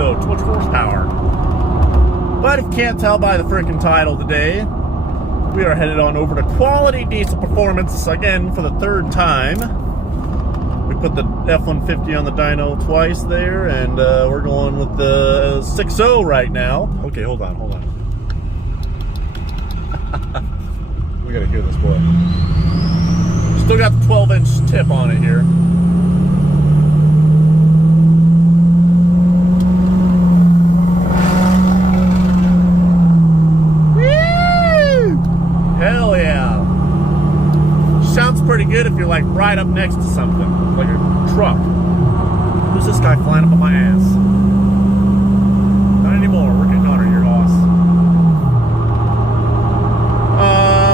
6.0, too much horsepower. But if you can't tell by the freaking title today, we are headed on over to Quality Diesel Performance again for the third time. We put the F-150 on the dyno twice there, and we're going with the 6.0 right now. Okay, hold on. We gotta hear this boy. Still got the 12-inch tip on it here. Hell yeah. Sounds pretty good if you're like right up next to something, like a truck. Who's this guy flying up on my ass? Not anymore, we're getting on her, you're awesome.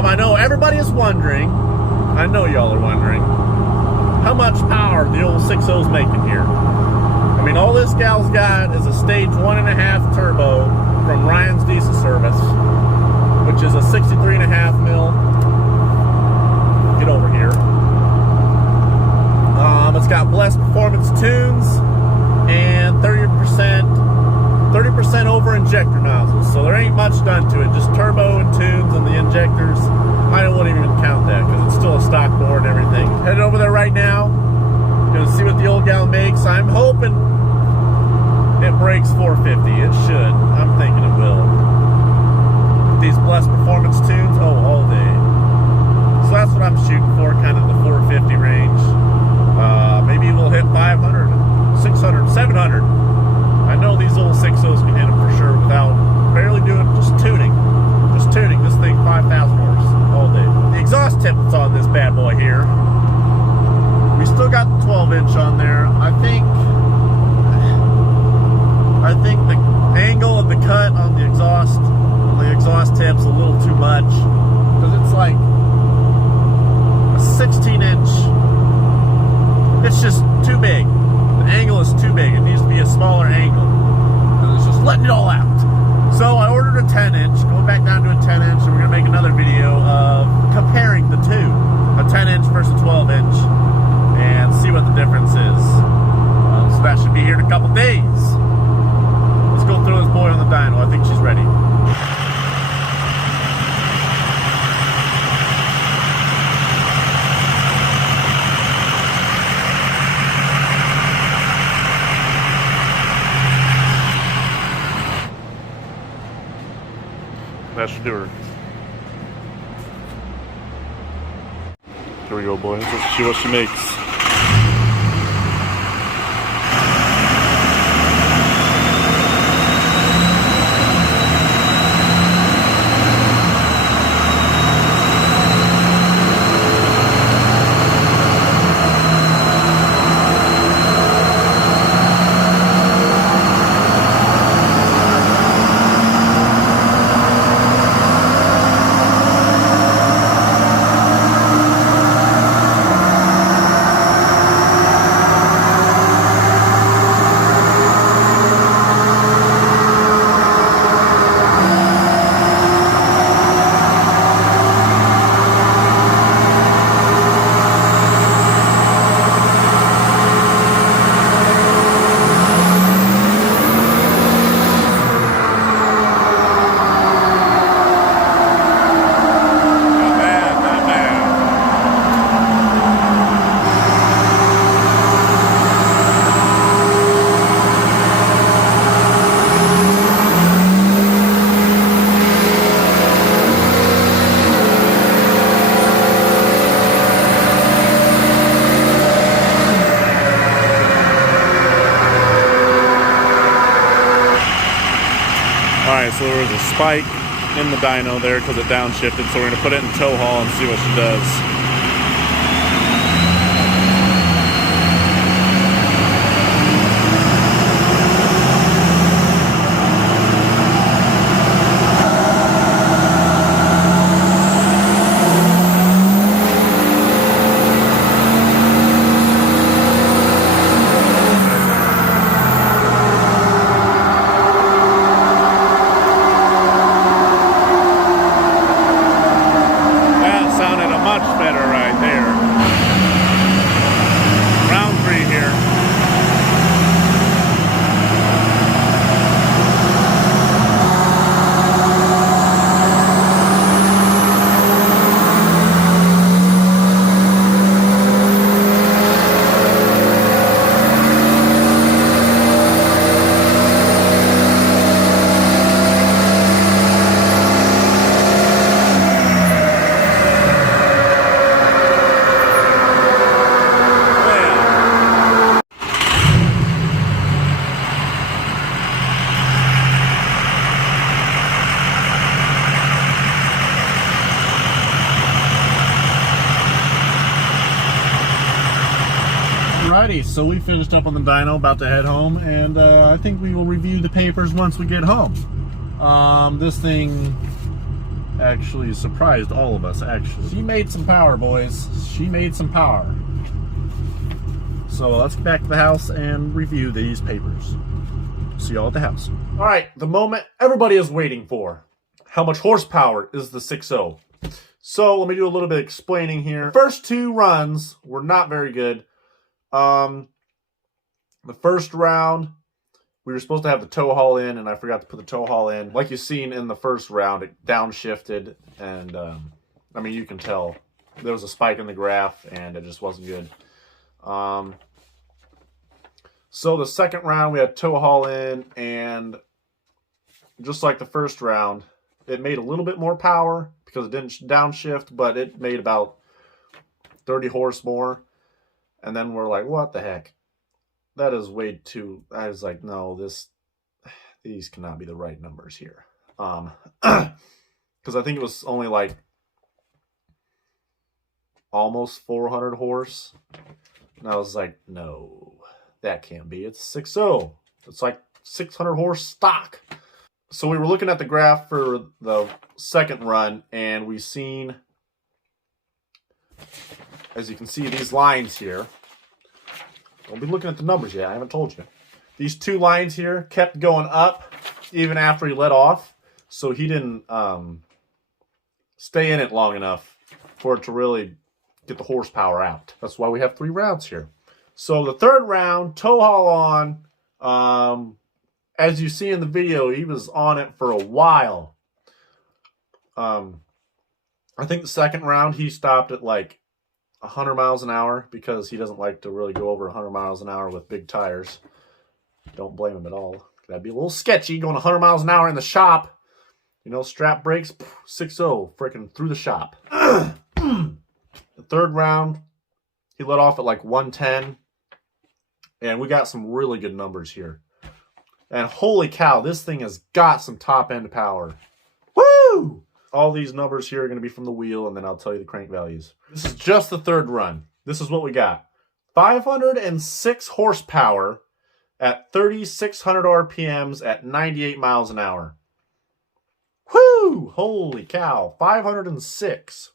I know everybody is wondering, I know y'all are wondering, how much power the old 6.0's making here. I mean, all this gal's got is a stage 1.5 turbo from Ryan's Diesel Service, which is a 63.5 mil. Get over here. It's got Blessed Performance tunes and 30% over injector nozzles. So there ain't much done to it. Just turbo and tunes and the injectors. I wouldn't even count that because it's still a stock bore and everything. Headed over there right now. Gonna see what the old gal makes. I'm hoping it breaks 450. It should. I'm thinking it will. These Blessed Performance tunes, oh, all day. So that's what I'm shooting for, kind of the 450 range. Maybe we'll hit 500, 600, 700. I know these old 6.0s can hit them for sure without barely doing, just tuning. Just tuning this thing 5,000 horse all day. The exhaust tip that's on this bad boy here. We still got the 12-inch on there. I think the angle of the cut on the exhaust tip's a little too much, because it's like a 16-inch. It's just too big. The angle is too big. It needs to be a smaller angle, because it's just letting it all out. So I ordered a 10-inch, going back down to a 10-inch, and we're gonna make another video of comparing the two, a 10-inch versus a 12-inch, and see what the difference is. So that should be here in a couple days. Let's go throw this boy on the dyno. I think she's ready. That should do her. Here we go, boys. Let's see what she makes. Alright, so there was a spike in the dyno there because it downshifted, so we're going to put it in tow haul and see what she does. Much better. Alrighty, so we finished up on the dyno, about to head home, and I think we will review the papers once we get home. This thing actually surprised all of us, actually. She made some power, boys. She made some power. So let's get back to the house and review these papers. See y'all at the house. Alright, the moment everybody is waiting for. How much horsepower is the 6.0? So let me do a little bit of explaining here. The first two runs were not very good. The first round, we were supposed to have the tow haul in, and I forgot to put the tow haul in. Like you've seen in the first round, it downshifted, and I mean, you can tell there was a spike in the graph, and it just wasn't good. So the second round, we had tow haul in, and just like the first round, it made a little bit more power because it didn't downshift, but it made about 30 horse more. And then we're like, what the heck? That is way too... I was like, no, these cannot be the right numbers here. Because I think it was only like almost 400 horse. And I was like, no, that can't be. It's 6.0. It's like 600 horse stock. So we were looking at the graph for the second run, and we've seen, as you can see, these lines here. Don't be looking at the numbers yet. I haven't told you. These two lines here kept going up even after he let off. So he didn't stay in it long enough for it to really get the horsepower out. That's why we have 3 rounds here. So the third round, tow haul on. As you see in the video, he was on it for a while. I think the second round, he stopped at like 100 miles an hour because he doesn't like to really go over 100 miles an hour with big tires. Don't blame him at all. That'd be a little sketchy going 100 miles an hour in the shop. You know, strap brakes, 6.0, freaking through the shop. The third round, he let off at like 110. And we got some really good numbers here. And holy cow, this thing has got some top-end power. Woo! All these numbers here are going to be from the wheel, and then I'll tell you the crank values. This is just the third run. This is what we got. 506 horsepower at 3,600 RPMs at 98 miles an hour. Woo! Holy cow. 506.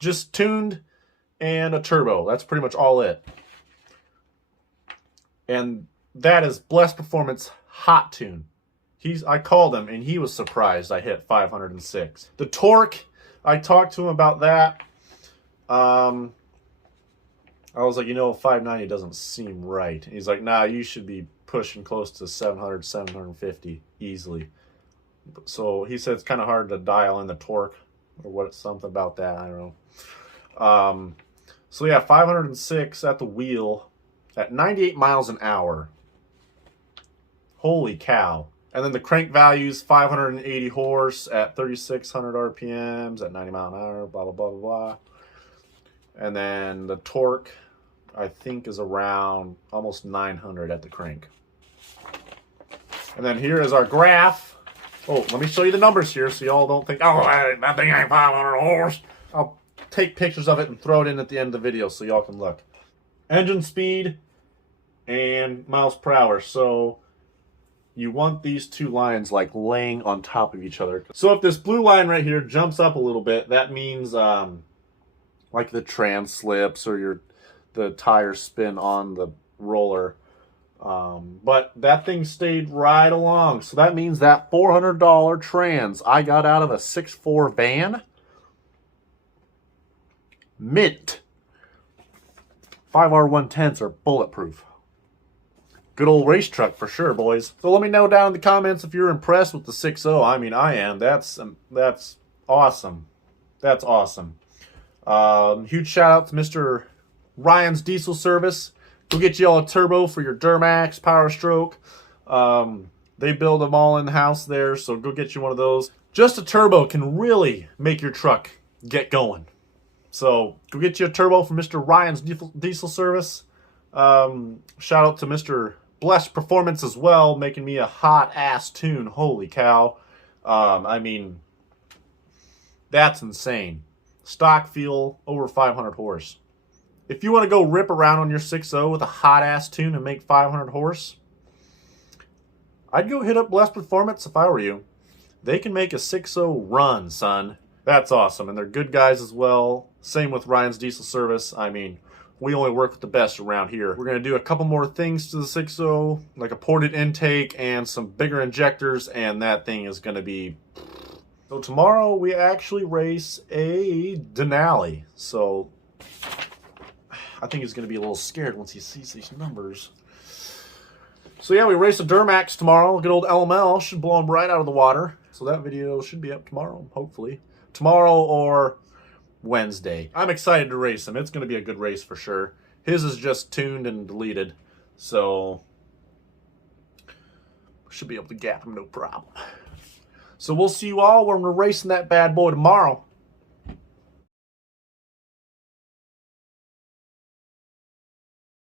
Just tuned and a turbo. That's pretty much all it. And that is Blessed Performance Hot Tune. I called him, and he was surprised I hit 506. The torque, I talked to him about that. I was like, 590 doesn't seem right. And he's like, nah, you should be pushing close to 700, 750 easily. So he said it's kind of hard to dial in the torque, or something about that. I don't know. So yeah, 506 at the wheel at 98 miles an hour. Holy cow. And then the crank values, 580 horse at 3,600 RPMs at 90 mile an hour, blah, blah, blah, blah, blah. And then the torque, I think, is around almost 900 at the crank. And then here is our graph. Oh, let me show you the numbers here so y'all don't think, oh, that thing ain't 500 horse. I'll take pictures of it and throw it in at the end of the video so y'all can look. Engine speed and miles per hour. So you want these two lines like laying on top of each other. So if this blue line right here jumps up a little bit, that means like the trans slips or the tires spin on the roller. But that thing stayed right along. So that means that $400 trans I got out of a 6.4 van, mint. 5R110s are bulletproof. Good old race truck for sure, boys. So let me know down in the comments if you're impressed with the 6.0. I mean, I am. That's awesome. That's awesome. Huge shout out to Mr. Ryan's Diesel Service. Go get you all a turbo for your Duramax, Powerstroke. They build them all in the house there, so go get you one of those. Just a turbo can really make your truck get going. So go get you a turbo from Mr. Ryan's Diesel Service. Shout out to Mr. Blessed Performance as well, making me a hot ass tune. Holy cow. I mean, that's insane. Stock fuel, over 500 horse. if you want to go rip around on your 6.0 with a hot-ass tune and make 500 horse, I'd go hit up Blessed Performance if I were you. They can make a 6.0 run, son. That's awesome, and they're good guys as well. Same with Ryan's Diesel Service. I mean, we only work with the best around here. We're going to do a couple more things to the 6.0, like a ported intake and some bigger injectors, and that thing is going to be... So tomorrow we actually race a Denali. So I think he's going to be a little scared once he sees these numbers. So yeah, we race a Duramax tomorrow. Good old LML should blow him right out of the water. So that video should be up tomorrow, hopefully. Tomorrow or Wednesday. I'm excited to race him. It's going to be a good race for sure. His is just tuned and deleted. So should be able to gap him no problem. So we'll see you all when we're racing that bad boy tomorrow.